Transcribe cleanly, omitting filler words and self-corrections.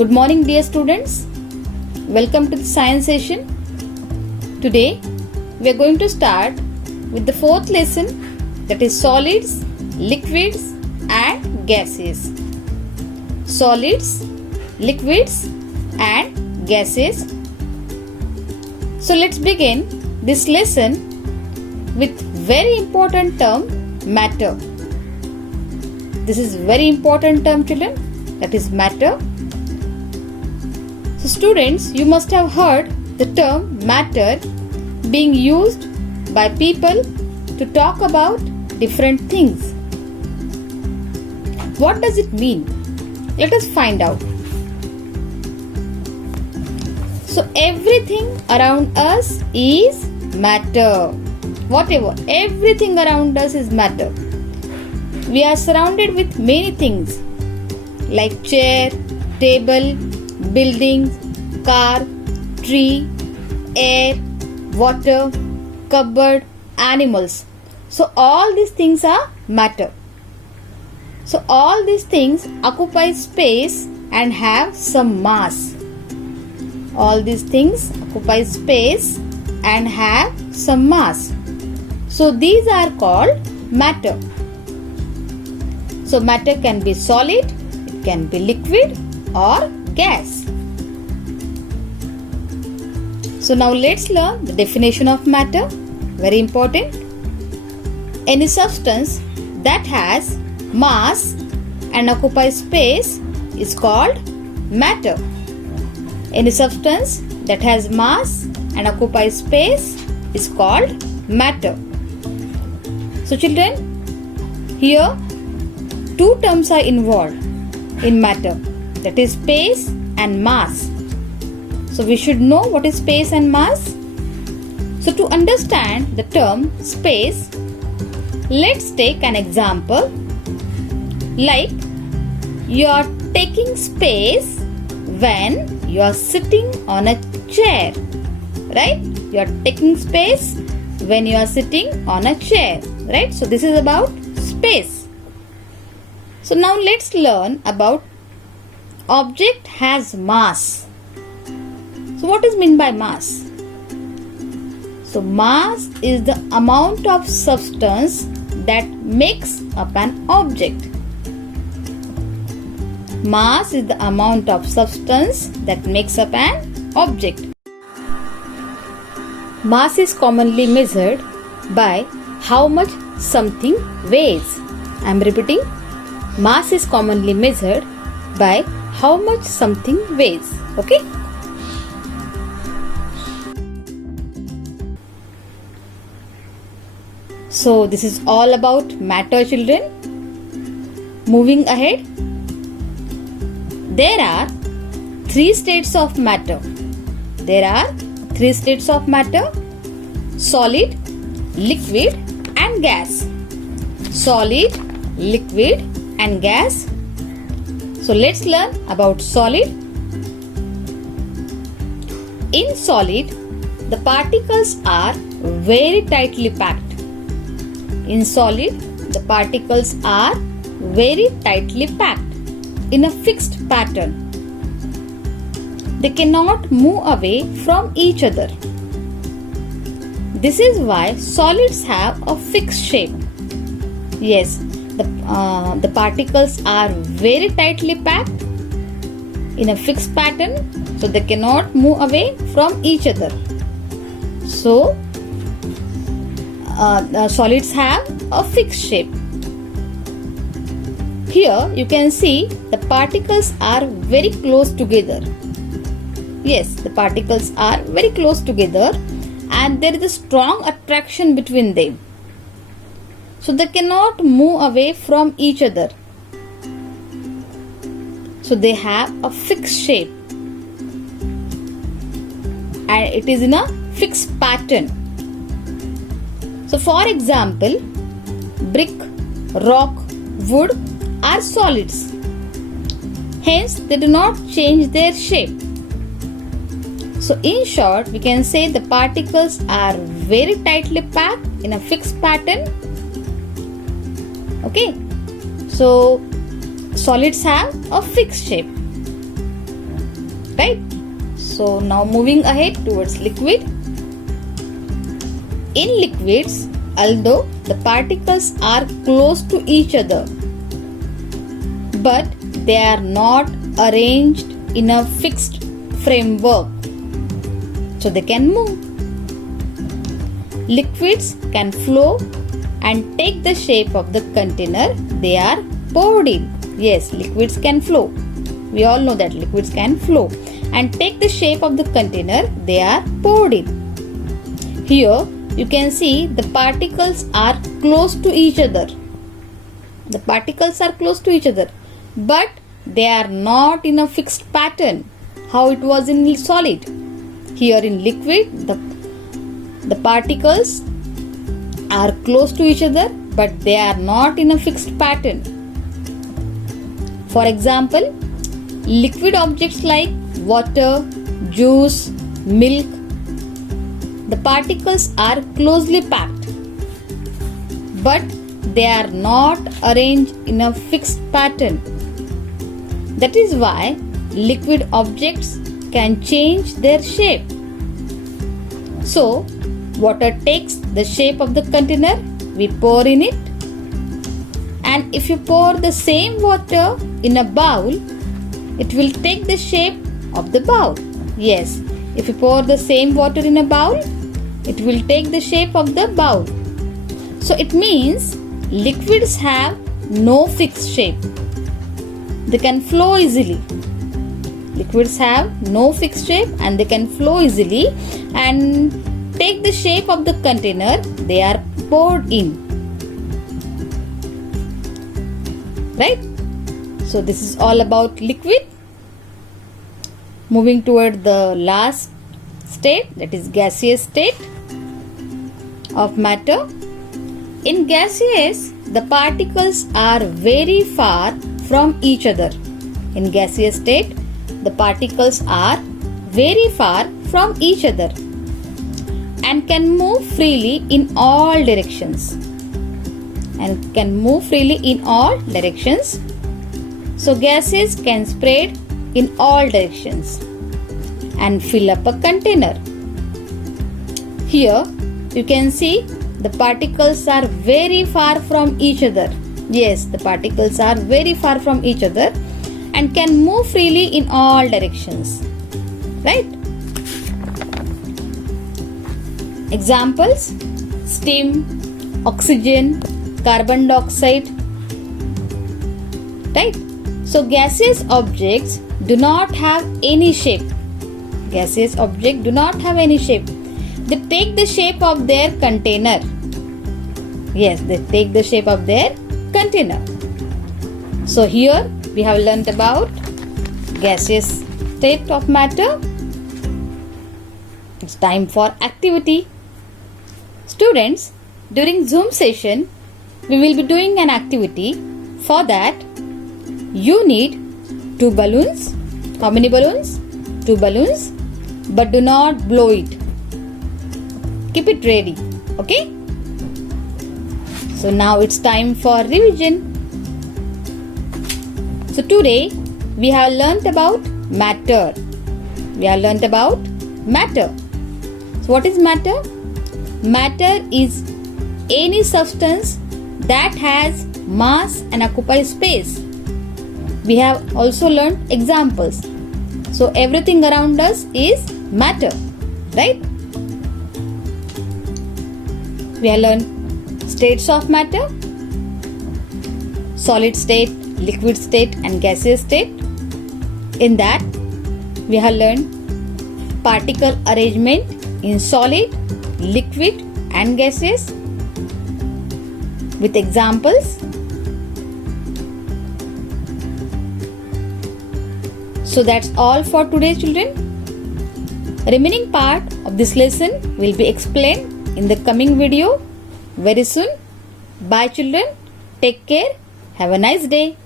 Good morning, dear students. Welcome to the science session. Today we are going to start with the fourth lesson, that is solids, liquids and gases. Solids, liquids and gases. So let's begin this lesson with very important term, matter. This is very important term, children, that is matter. So students, you must have heard the term matter being used by people to talk about different things. What does it mean? Let us find out. So everything around us is matter. Whatever, everything around us is matter. We are surrounded with many things like chair, table, buildings, car, tree, air, water, cupboard, animals. So all these things are matter. So all these things occupy space and have some mass. All these things occupy space and have some mass. So these are called matter. So matter can be solid, it can be liquid or gas. So now let's learn the definition of matter. Very important. Any substance that has mass and occupies space is called matter. Any substance that has mass and occupies space is called matter. So children, here two terms are involved in matter, that is space and mass. So we should know what is space and mass. So to understand the term space, let's take an example. Like you are taking space when you are sitting on a chair, right? You are taking space when you are sitting on a chair, right? So this is about space. So now let's learn about object has mass. So what is meant by mass? So mass is the amount of substance that makes up an object. Mass is the amount of substance that makes up an object. Mass is commonly measured by how much something weighs. I am repeating. Mass is commonly measured by how much something weighs. Okay? So this is all about matter, children. Moving ahead. There are three states of matter. There are three states of matter: solid, liquid and gas. Solid, liquid and gas. So let's learn about solid. In solid, the particles are very tightly packed. In solid, the particles are very tightly packed in a fixed pattern. They cannot move away from each other. This is why solids have a fixed shape. Yes, the particles are very tightly packed in a fixed pattern, so they cannot move away from each other. So solids have a fixed shape. Here you can see the particles are very close together. Yes, the particles are very close together and there is a strong attraction between them. So they cannot move away from each other. So they have a fixed shape and it is in a fixed pattern. So for example, brick, rock, wood are solids. Hence, they do not change their shape. So in short, we can say the particles are very tightly packed in a fixed pattern. Okay. So solids have a fixed shape. right? So now moving ahead towards liquid. In liquids, although the particles are close to each other, but they are not arranged in a fixed framework, so they can move. Liquids can flow and take the shape of the container they are poured in. Yes, liquids can flow. We all know that liquids can flow and take the shape of the container they are poured in. Here you can see the particles are close to each other. The particles are close to each other, but they are not in a fixed pattern how it was in solid. Here in liquid, the particles are close to each other, but they are not in a fixed pattern. For example, liquid objects like water, juice, milk, the particles are closely packed, but they are not arranged in a fixed pattern. That is why liquid objects can change their shape. So, water takes the shape of the container we pour in it, and if you pour the same water in a bowl, it will take the shape of the bowl. Yes, if you pour the same water in a bowl, it will take the shape of the bowl. So it means liquids have no fixed shape. They can flow easily. Liquids have no fixed shape and they can flow easily and take the shape of the container they are poured in. Right? So this is all about liquid. Moving toward the last state, that is gaseous state of matter. In gaseous, the particles are very far from each other. In gaseous state, the particles are very far from each other and can move freely in all directions. So gases can spread in all directions and fill up a container. Here you can see the particles are very far from each other. Yes, the particles are very far from each other and can move freely in all directions. Right? Examples: steam, oxygen, carbon dioxide. Right? So gaseous objects do not have any shape. Gaseous objects do not have any shape. They take the shape of their container. Yes, they take the shape of their container. So here we have learnt about gaseous state of matter. It's time for activity. Students, during Zoom session, we will be doing an activity. For that, you need 2 balloons. How many balloons? 2 balloons. But do not blow it. Keep it ready. Okay? So now it's time for revision. So today we have learnt about matter. So what is matter? Matter is any substance that has mass and occupies space. We have also learnt examples. So everything around us is matter, right? We have learned states of matter: solid state, liquid state and gaseous state. In that, we have learned particle arrangement in solid, liquid and gaseous with examples. So that's all for today, children. Remaining part of this lesson will be explained in the coming video very soon. Bye children. Take care. Have a nice day.